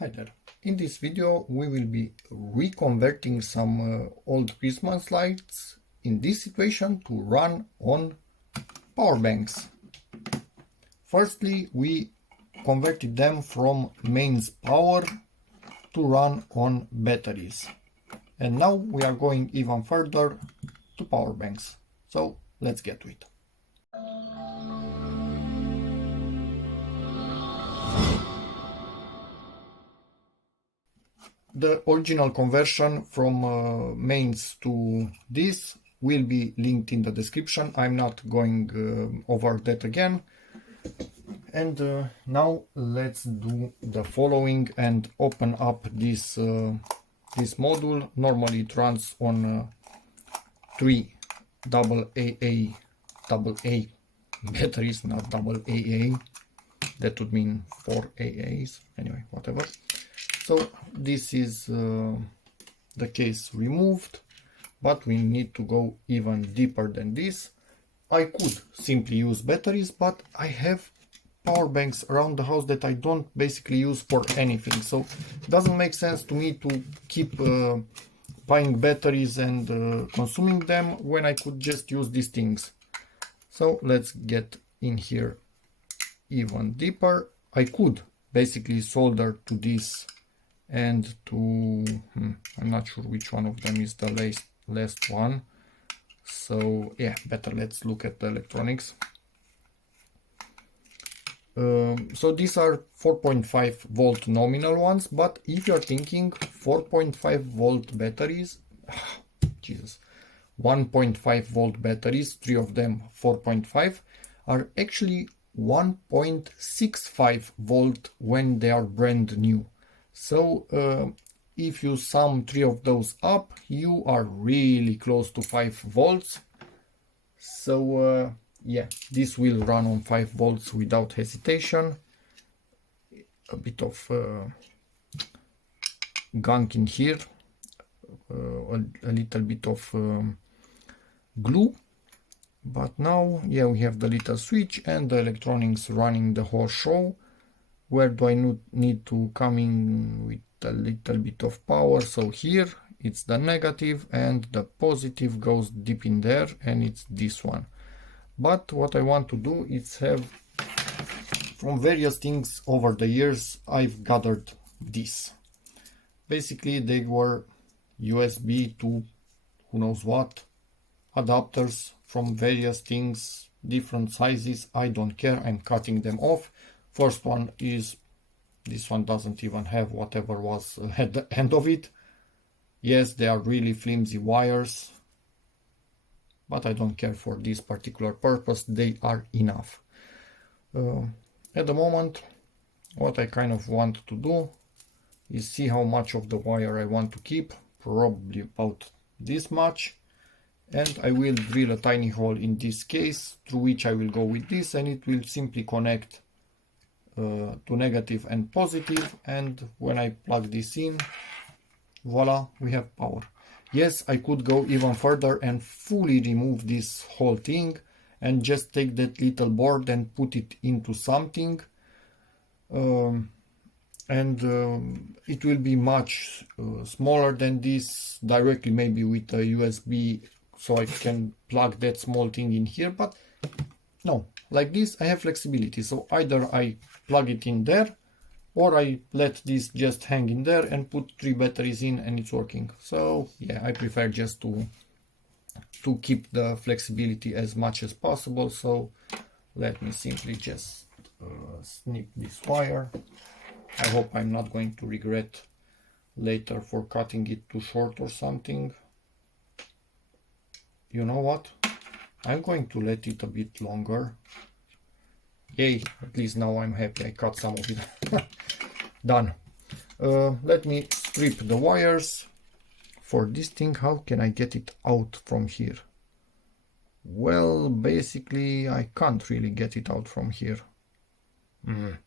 Hi there. In this video we will be reconverting some old Christmas lights in this situation to run on power banks. Firstly, we converted them from mains power to run on batteries. And now we are going even further to power banks. So let's get to it. The original conversion from mains to this will be linked in the description. I'm not going over that again. And now let's do the following and open up this this module. Normally it runs on 3 AA batteries, not double AA. That would mean 4 AAs. Anyway, whatever. So this is the case removed, but we need to go even deeper than this. I could simply use batteries, but I have power banks around the house that I don't basically use for anything. So it doesn't make sense to me to keep buying batteries and consuming them when I could just use these things. So let's get in here even deeper. I could basically solder to this and to I'm not sure which one of them is the last one. So yeah, better let's look at the electronics. So these are 4.5 volt nominal ones, but if you're thinking 4.5 volt batteries, Jesus, 1.5 volt batteries, 3 of them 4.5, are actually 1.65 volt when they are brand new. So if you sum 3 of those up, you are really close to 5 volts. So yeah, this will run on 5 volts without hesitation. A bit of gunk in here, a little bit of glue. But now, yeah, we have the little switch and the electronics running the whole show. Where do I need to come in with a little bit of power? So here it's the negative and the positive goes deep in there, and it's this one. But what I want to do is have, from various things over the years, I've gathered this. Basically they were USB to who knows what adapters from various things, different sizes. I don't care, I'm cutting them off. First one is, this one doesn't even have whatever was at the end of it. Yes, they are really flimsy wires, but I don't care for this particular purpose, they are enough. At the moment, what I kind of want to do is see how much of the wire I want to keep, probably about this much. And I will drill a tiny hole in this case, through which I will go with this, and it will simply connect to negative and positive. And when I plug this in, voila, we have power. Yes, I could go even further and fully remove this whole thing and just take that little board and put it into something, it will be much smaller than this, directly maybe with a USB, so I can plug that small thing in here. But no, like this I have flexibility, so either I plug it in there or I let this just hang in there and put 3 batteries in and it's working. So yeah, I prefer just to keep the flexibility as much as possible. So let me simply just snip this wire. I hope I'm not going to regret later for cutting it too short or something. You know what? I'm going to let it a bit longer. Yay, at least now I'm happy I cut some of it. Done. Let me strip the wires for this thing. How can I get it out from here? Well, basically I can't really get it out from here.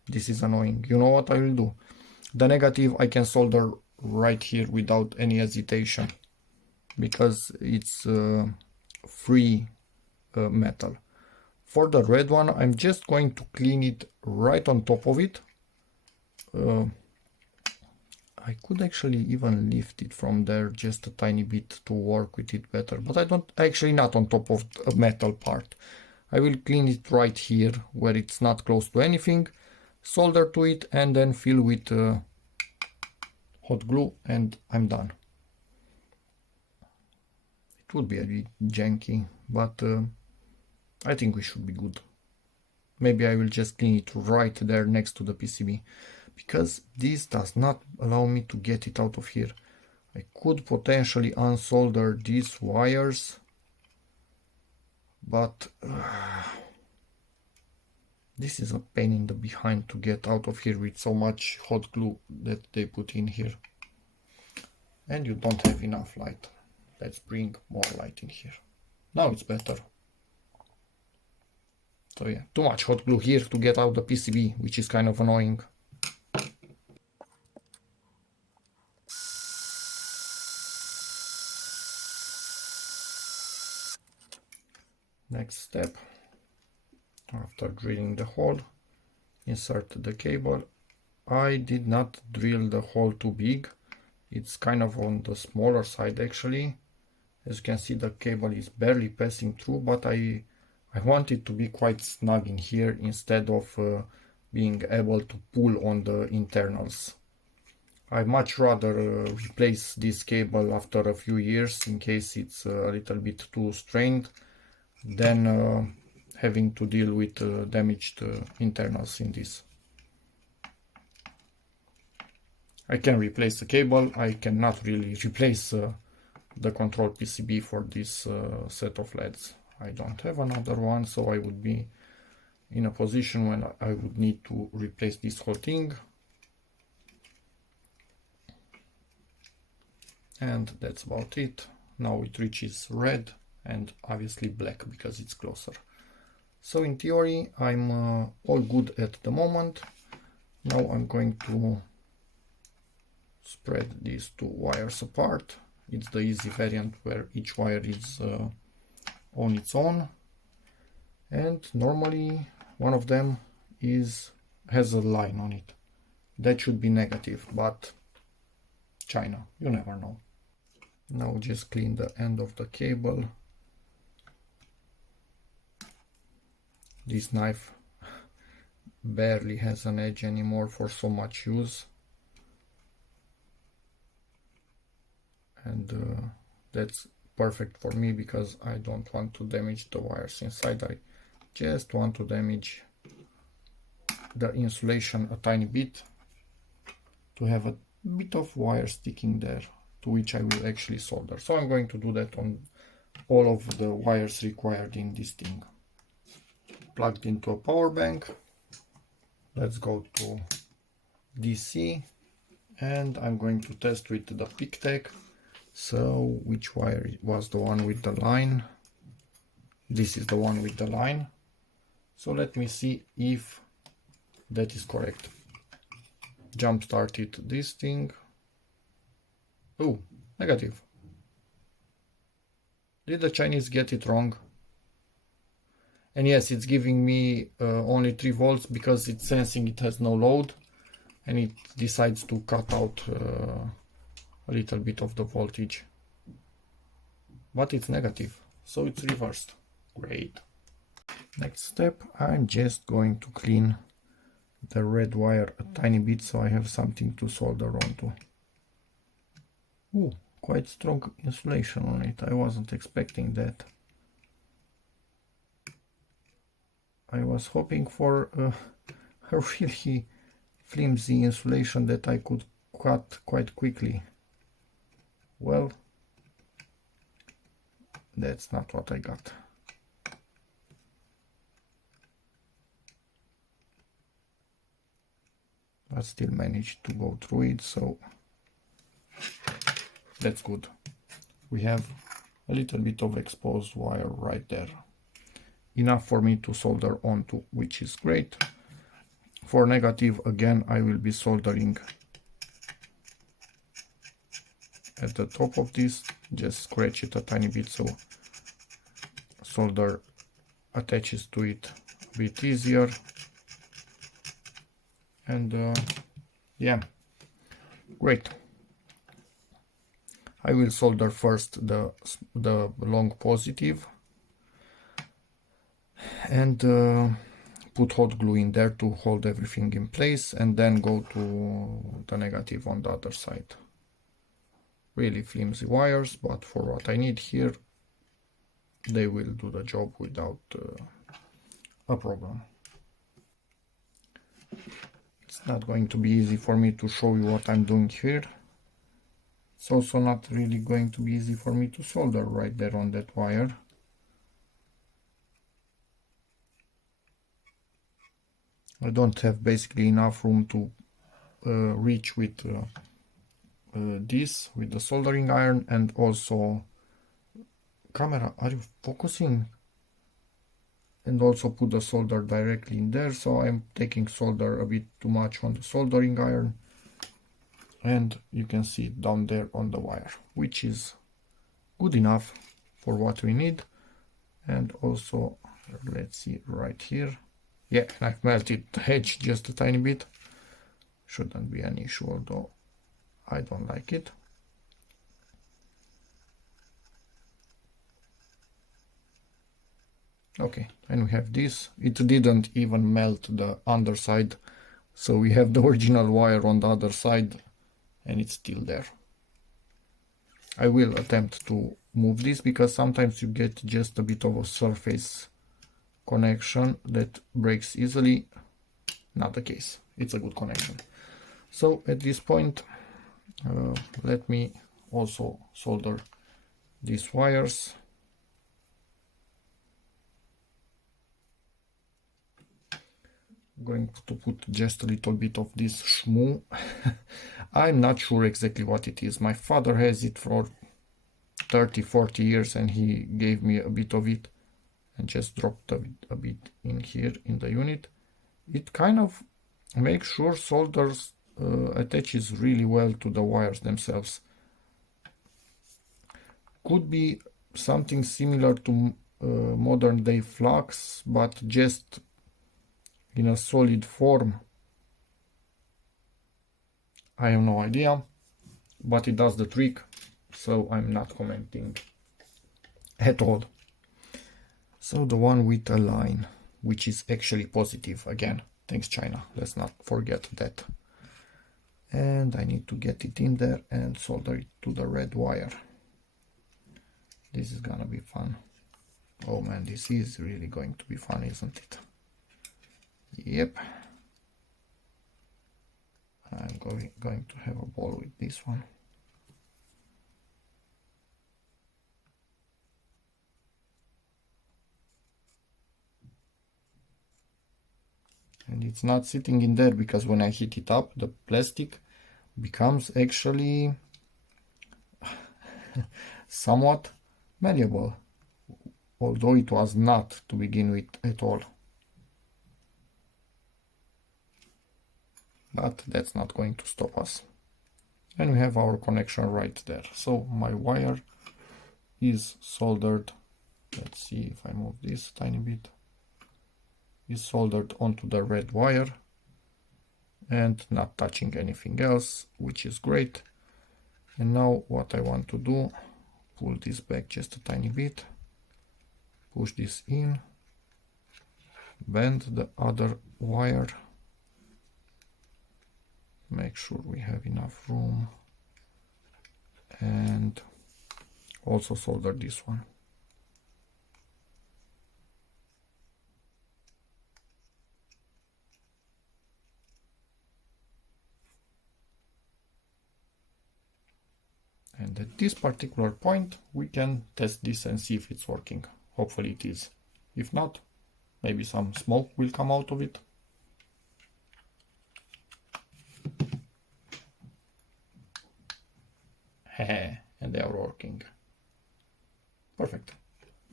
This is annoying. You know what I will do? The negative I can solder right here without any hesitation, because it's free metal. For the red one, I'm just going to clean it right on top of it. I could actually even lift it from there just a tiny bit to work with it better, but I don't, actually not on top of a metal part. I will clean it right here where it's not close to anything, solder to it, and then fill with hot glue, and I'm done. It would be a bit janky, but I think we should be good. Maybe I will just clean it right there next to the PCB, because this does not allow me to get it out of here. I could potentially unsolder these wires, but this is a pain in the behind to get out of here with so much hot glue that they put in here. And you don't have enough light. Let's bring more light in here. Now it's better. So yeah, too much hot glue here to get out the PCB, which is kind of annoying. Next step, after drilling the hole, insert the cable. I did not drill the hole too big. It's kind of on the smaller side actually. As you can see, the cable is barely passing through, but I want it to be quite snug in here instead of being able to pull on the internals. I much rather replace this cable after a few years in case it's a little bit too strained than having to deal with damaged internals in this. I can replace the cable, I cannot really replace the control PCB for this set of LEDs. I don't have another one, so I would be in a position when I would need to replace this whole thing. And that's about it. Now it reaches red and obviously black because it's closer. So in theory I'm all good at the moment. Now I'm going to spread these two wires apart. It's the easy variant where each wire is on its own, and normally one of them has a line on it. That should be negative, but China, you never know. Now just clean the end of the cable. This knife barely has an edge anymore for so much use, and that's perfect for me because I don't want to damage the wires inside. I just want to damage the insulation a tiny bit to have a bit of wire sticking there, to which I will actually solder. So I'm going to do that on all of the wires required in this thing. Plugged into a power bank. Let's go to DC, and I'm going to test with the PicTech. So which wire was the one with the line? This is the one with the line. So let me see if that is correct. Jump started this thing. Oh, negative. Did the Chinese get it wrong? And yes, it's giving me only 3 volts because it's sensing it has no load, and it decides to cut out a little bit of the voltage. But it's negative, so it's reversed. Great. Next step, I'm just going to clean the red wire a tiny bit so I have something to solder onto. Ooh, quite strong insulation on it. I wasn't expecting that. I was hoping for a really flimsy insulation that I could cut quite quickly. Well, that's not what I got. But still managed to go through it, so that's good. We have a little bit of exposed wire right there. Enough for me to solder onto, which is great. For negative, again, I will be soldering at the top of this. Just scratch it a tiny bit so solder attaches to it a bit easier. And yeah, Great. I will solder first the long positive and put hot glue in there to hold everything in place, and then go to the negative on the other side. Really flimsy wires, but for what I need here, they will do the job without a problem. It's not going to be easy for me to show you what I'm doing here. It's also not really going to be easy for me to solder right there on that wire. I don't have basically enough room to reach with this, with the soldering iron, and also camera, are you focusing? And also put the solder directly in there, so I'm taking solder a bit too much on the soldering iron, and you can see it down there on the wire, which is good enough for what we need. And also, let's see right here, yeah, I've melted the edge just a tiny bit. Shouldn't be an issue, although I don't like it. Okay, and we have this. It didn't even melt the underside, so we have the original wire on the other side and it's still there. I will attempt to move this because sometimes you get just a bit of a surface connection that breaks easily. Not the case, it's a good connection. So at this point, let me also solder these wires. Going to put just a little bit of this shmoo. I'm not sure exactly what it is. My father has it for 30-40 years and he gave me a bit of it and just dropped a bit in here in the unit. It kind of makes sure solders attaches really well to the wires themselves. Could be something similar to modern day flux, but just in a solid form. I have no idea, but it does the trick, so I'm not commenting at all. So the one with a line, which is actually positive, again, thanks China, let's not forget that. And I need to get it in there and solder it to the red wire. This is gonna be fun. Oh man, this is really going to be fun, isn't it? Yep. I'm going to have a ball with this one. And it's not sitting in there because when I heat it up, the plastic becomes actually somewhat malleable, although it was not to begin with at all. But that's not going to stop us. And we have our connection right there. So my wire is soldered. Let's see if I move this a tiny bit. Is soldered onto the red wire and not touching anything else, which is great. And now what I want to do, pull this back just a tiny bit, push this in, bend the other wire, make sure we have enough room, and also solder this one. And at this particular point, we can test this and see if it's working. Hopefully it is. If not, maybe some smoke will come out of it. And they are working. Perfect.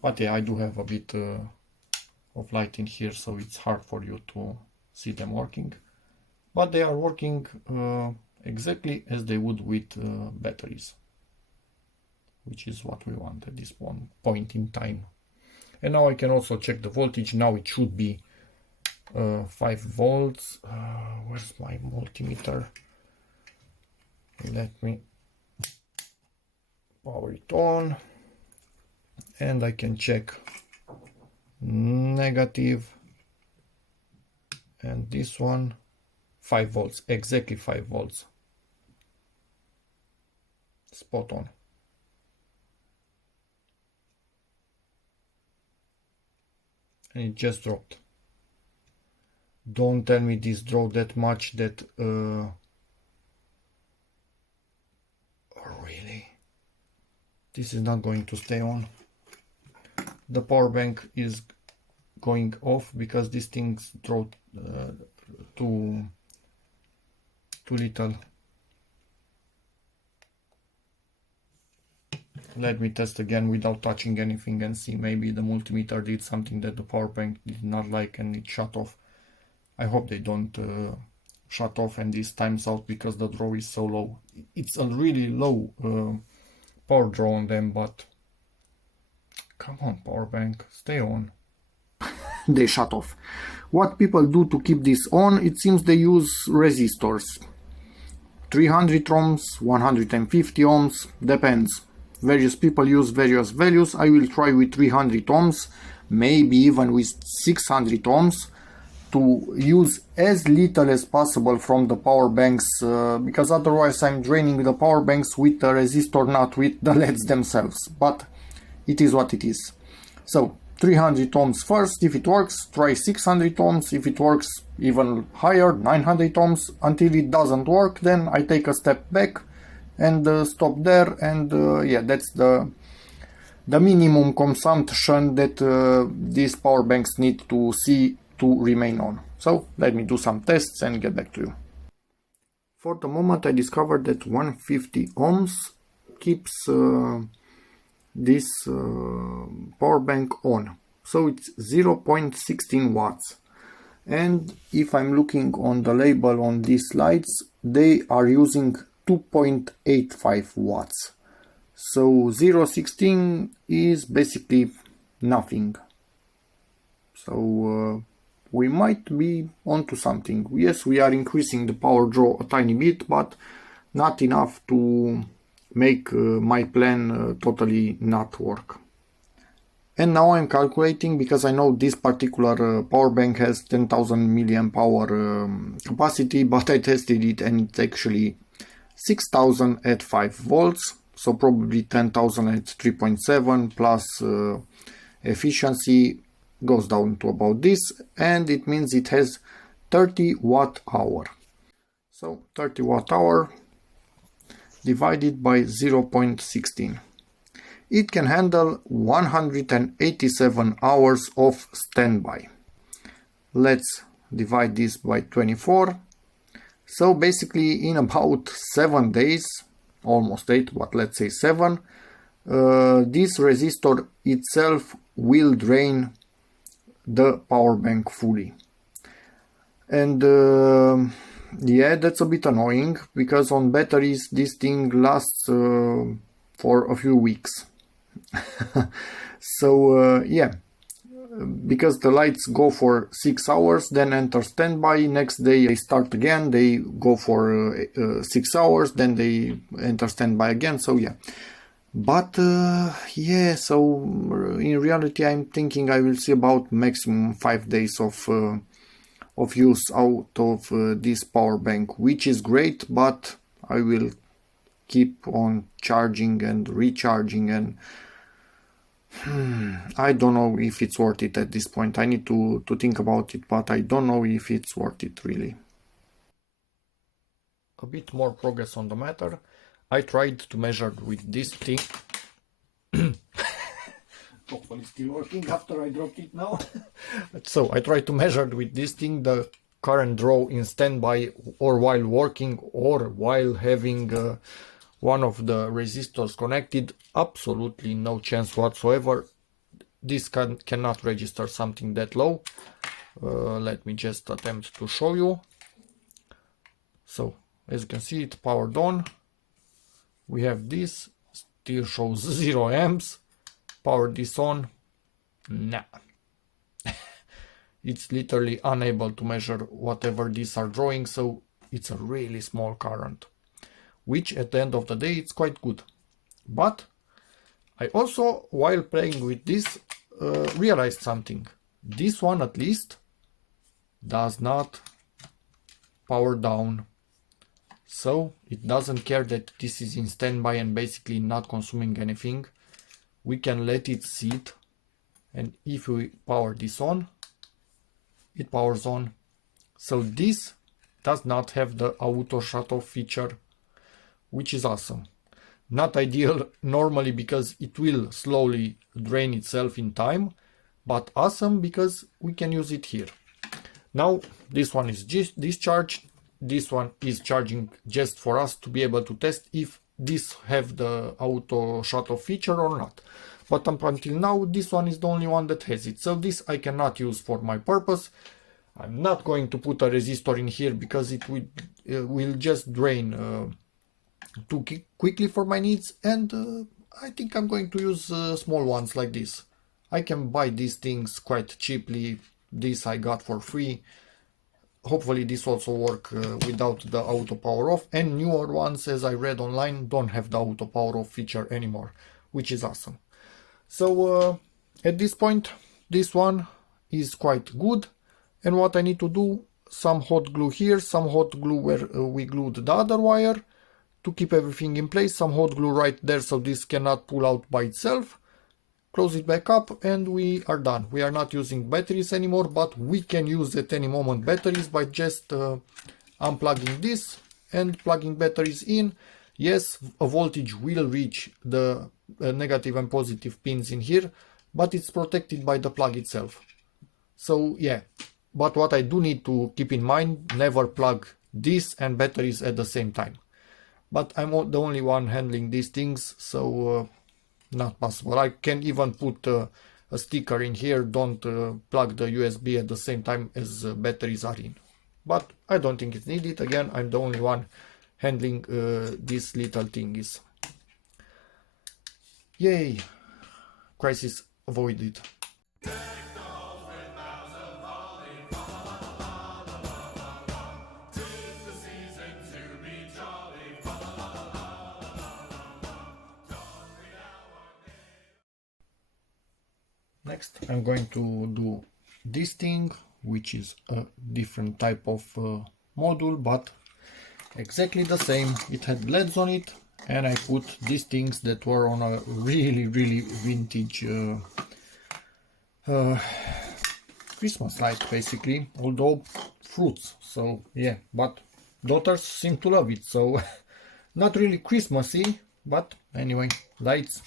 But yeah, I do have a bit of light in here, so it's hard for you to see them working. But they are working exactly as they would with batteries, which is what we want at this point in time. And now I can also check the voltage. Now it should be 5 volts. Where's my multimeter? Let me power it on, and I can check negative, and this one 5 volts, exactly 5 volts, spot on. And it just dropped. Don't tell me this dropped that much that really, this is not going to stay on. The power bank is going off because this thing's dropped too little. Let me test again without touching anything and see, maybe the multimeter did something that the power bank did not like and it shut off. I hope they don't shut off and this times out because the draw is so low. It's a really low power draw on them, but come on, power bank, stay on. They shut off. What people do to keep this on, it seems they use resistors. 300 ohms, 150 ohms, depends. Various people use various values. I will try with 300 ohms, maybe even with 600 ohms, to use as little as possible from the power banks, because otherwise I'm draining the power banks with the resistor, not with the LEDs themselves. But it is what it is. So 300 ohms first. If it works, try 600 ohms. If it works, even higher, 900 ohms. Until it doesn't work, then I take a step back and stop there. And yeah, that's the minimum consumption that these power banks need to see to remain on. So let me do some tests and get back to you. For the moment, I discovered that 150 ohms keeps this power bank on, so it's 0.16 watts. And if I'm looking on the label on these lights, they are using 2.85 watts, so 0.16 is basically nothing. So we might be onto something. Yes, we are increasing the power draw a tiny bit, but not enough to make my plan totally not work. And now I'm calculating, because I know this particular power bank has 10,000 milliamp hour capacity, but I tested it and it's actually 6,000 at 5 volts, so probably 10,000 at 3.7 plus efficiency goes down to about this, and it means it has 30 watt hour. So 30 watt hour divided by 0.16. It can handle 187 hours of standby. Let's divide this by 24. So basically in about 7 days, almost 8, but let's say 7, this resistor itself will drain the power bank fully. And yeah, that's a bit annoying, because on batteries this thing lasts for a few weeks. So yeah, because the lights go for 6 hours, then enter standby, next day they start again, they go for 6 hours, then they enter standby again. So yeah, but yeah, so in reality I'm thinking I will see about maximum 5 days of use out of this power bank, which is great, but I will keep on charging and recharging, and I don't know if it's worth it at this point. I need to think about it, but I don't know if it's worth it really. A bit more progress on the matter. I tried to measure with this thing. Hopefully still working after I dropped it now. So I tried to measure with this thing the current draw in standby, or while working, or while having one of the resistors connected. Absolutely no chance whatsoever. This cannot register something that low. Let me just attempt to show you. So as you can see, it's powered on. We have this, still shows 0 amps. Power this on, nah. It's literally unable to measure whatever these are drawing, so it's a really small current. which at the end of the day it's quite good. But I also, while playing with this, realized something. This one at least does not power down, so it doesn't care that this is in standby and basically not consuming anything. We can let it sit, and if we power this on, it powers on. So this does not have the auto shut off feature, which is awesome. Not ideal normally because it will slowly drain itself in time, but awesome because we can use it here. Now this one is just discharged. This one is charging just for us to be able to test if this have the auto shut off feature or not. But up until now, this one is the only one that has it. So this I cannot use for my purpose. I'm not going to put a resistor in here because it will just drain too quickly for my needs. And I think I'm going to use small ones like this. I can buy these things quite cheaply. This I got for free. Hopefully this also work without the auto power off, and newer ones, as I read online, don't have the auto power off feature anymore, which is awesome. So at this point, this one is quite good, and what I need to do, some hot glue here, some hot glue where we glued the other wire to keep everything in place, some hot glue right there so this cannot pull out by itself. Close it back up and we are done. We are not using batteries anymore, but we can use at any moment batteries by just unplugging this and plugging batteries in. Yes, a voltage will reach the negative and positive pins in here, but it's protected by the plug itself. So yeah, but what I do need to keep in mind, never plug this and batteries at the same time. But I'm the only one handling these things, so not possible. I can even put a sticker in here, don't plug the USB at the same time as batteries are in. But I don't think it's needed. Again, I'm the only one handling these little thingies. Yay! Crisis avoided. Next, I'm going to do this thing, which is a different type of module, but exactly the same. It had LEDs on it, and I put these things that were on a really vintage Christmas light, basically, although fruits. So yeah, but daughters seem to love it, so not really Christmassy, but anyway, lights.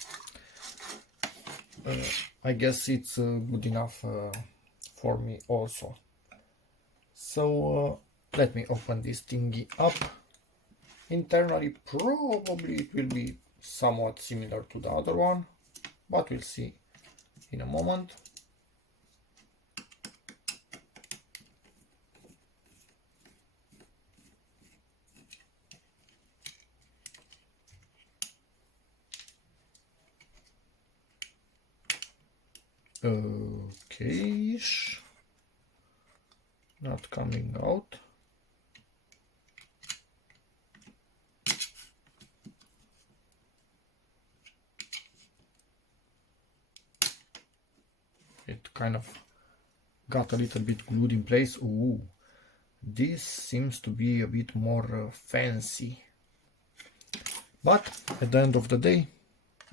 I guess it's good enough for me also. So let me open this thingy up. Internally probably it will be somewhat similar to the other one, but we'll see in a moment. Okay, not coming out. It kind of got a little bit glued in place. Ooh, this seems to be a bit more fancy. But at the end of the day,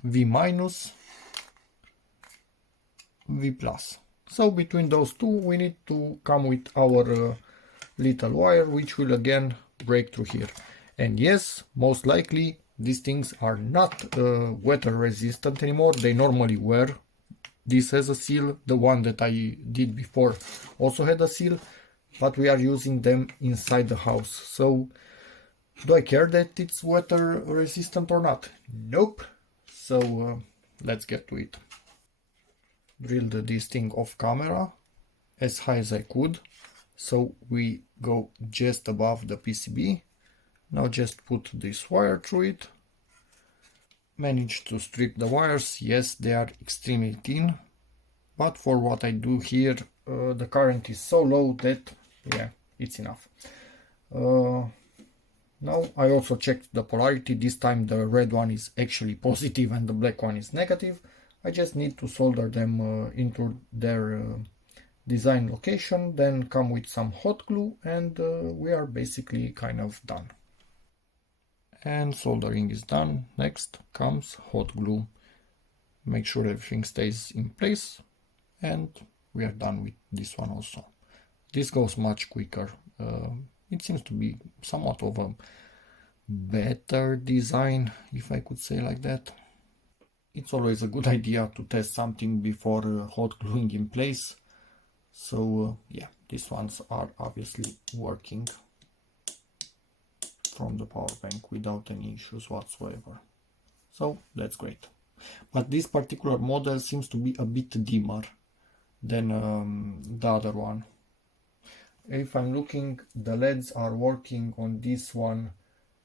V minus, V plus. So between those two, we need to come with our little wire, which will again break through here. And yes, most likely these things are not weather resistant anymore. They normally were. This has a seal. The one that I did before also had a seal, but we are using them inside the house. So do I care that it's weather resistant or not? Nope. So let's get to it. Drilled this thing off camera as high as I could, so we go just above the PCB. Now just put this wire through it. Managed to strip the wires. Yes, they are extremely thin, but for what I do here, the current is so low that yeah, it's enough. Now I also checked the polarity. This time the red one is actually positive and the black one is negative. I just need to solder them into their design location, then come with some hot glue, and we are basically kind of done. And soldering is done. Next comes hot glue. Make sure everything stays in place, and we are done with this one also. This goes much quicker. It seems to be somewhat of a better design, if I could say like that. It's always a good idea to test something before hot gluing in place. So yeah, these ones are obviously working from the power bank without any issues whatsoever. So that's great. But this particular model seems to be a bit dimmer than the other one. If I'm looking, the LEDs are working on this one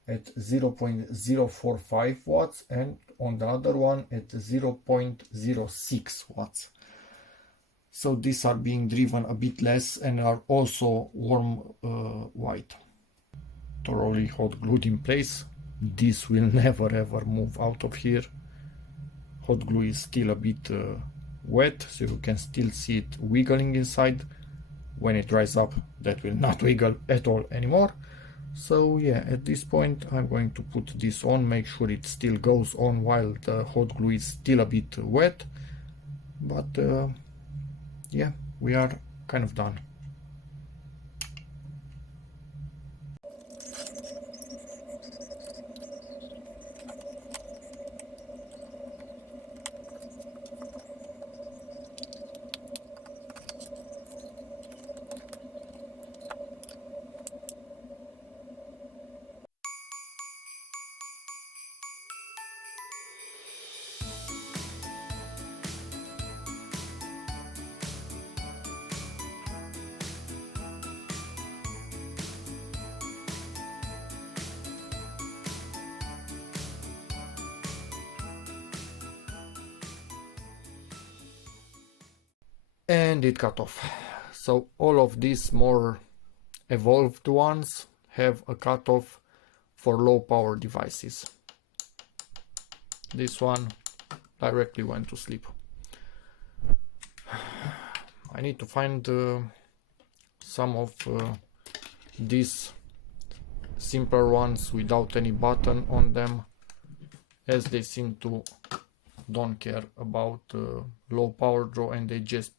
at 0.045 watts and on the other one at 0.06 watts. So these are being driven a bit less and are also warm white. Thoroughly hot glued in place. This will never ever move out of here. Hot glue is still a bit wet, so you can still see it wiggling inside. When it dries up, that will not wiggle at all anymore. So yeah, at this point I'm going to put this on, make sure it still goes on while the hot glue is still a bit wet. But yeah, we are kind of done. And it cut off. So all of these more evolved ones have a cutoff for low power devices. This one directly went to sleep. I need to find some of these simpler ones without any button on them, as they seem to don't care about low power draw and they just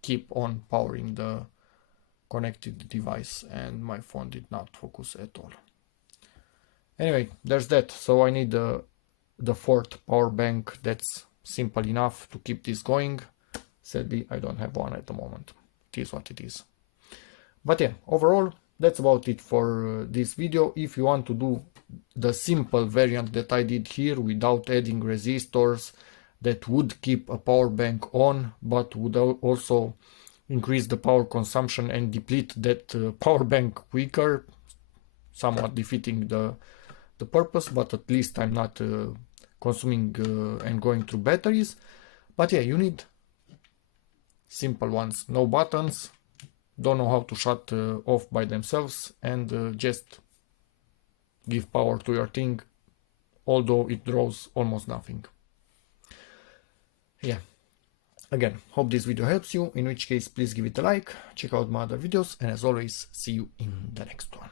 keep on powering the connected device, and my phone did not focus at all. Anyway, there's that. So I need the fourth power bank that's simple enough to keep this going. Sadly, I don't have one at the moment. It is what it is. But yeah, overall, that's about it for this video. If you want to do the simple variant that I did here without adding resistors, that would keep a power bank on but would also increase the power consumption and deplete that power bank quicker, somewhat defeating the purpose, but at least I'm not consuming and going through batteries. But yeah, you need simple ones, no buttons, don't know how to shut off by themselves, and just give power to your thing, although it draws almost nothing. Yeah, again, hope this video helps you, in which case please give it a like, check out my other videos, and as always, see you in the next one.